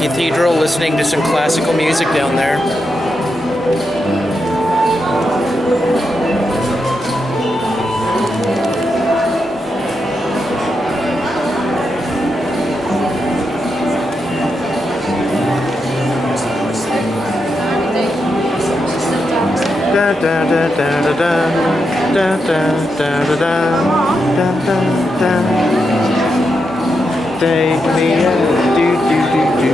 cathedral listening to some classical music down there. Da da da da da da da da da da da. Take me out, do do do do.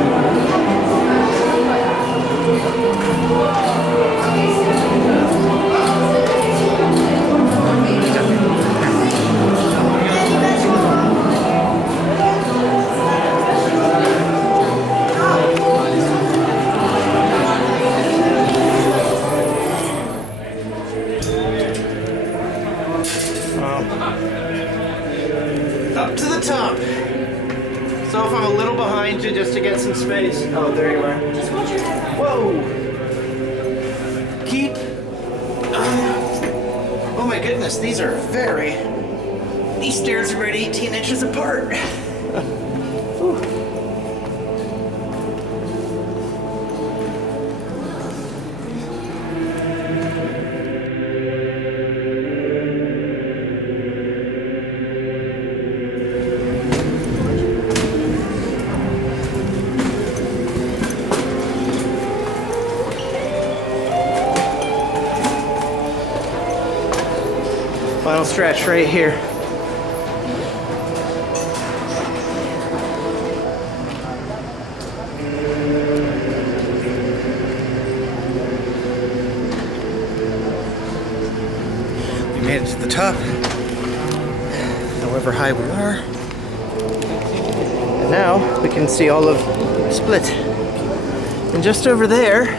Up to the top. So if I'm a little behind you just to get some space. Oh, there you are. Just watch your head. Whoa! Keep. Oh my goodness, these are these stairs are about 18 inches apart. Final stretch right here. We made it to the top, however high we are. And now we can see all of Split. And just over there,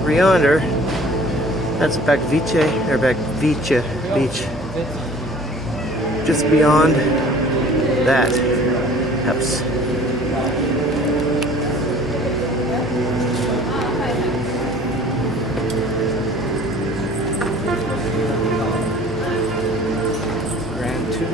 over yonder, that's Bagvice, or Bagvice Beach. Just beyond that house. Grand Tour.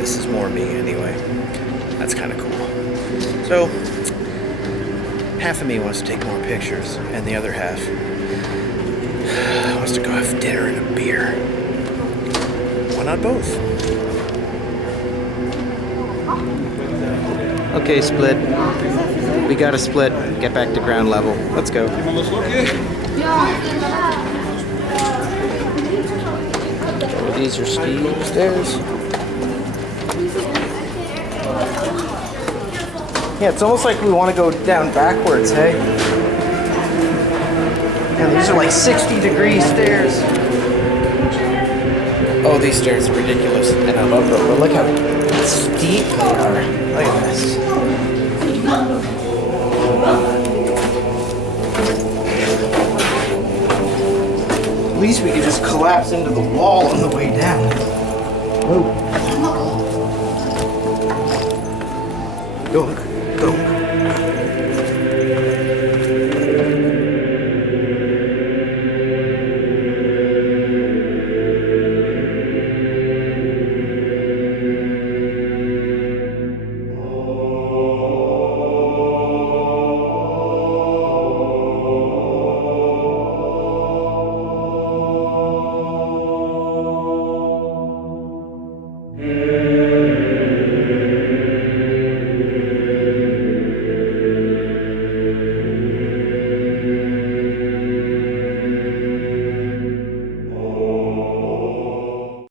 This is more me anyway. That's kind of cool. So, half of me wants to take more pictures, and the other half wants to go have dinner and a beer. Why not both? Okay, Split. We gotta split. Get back to ground level. Let's go. These are steep stairs. Yeah, it's almost like we want to go down backwards, hey? Yeah, these are like 60-degree stairs. Oh, these stairs are ridiculous, and I love them, but look how steep they are. Look at this. At least we could just collapse into the wall on the way down. Whoa. Go.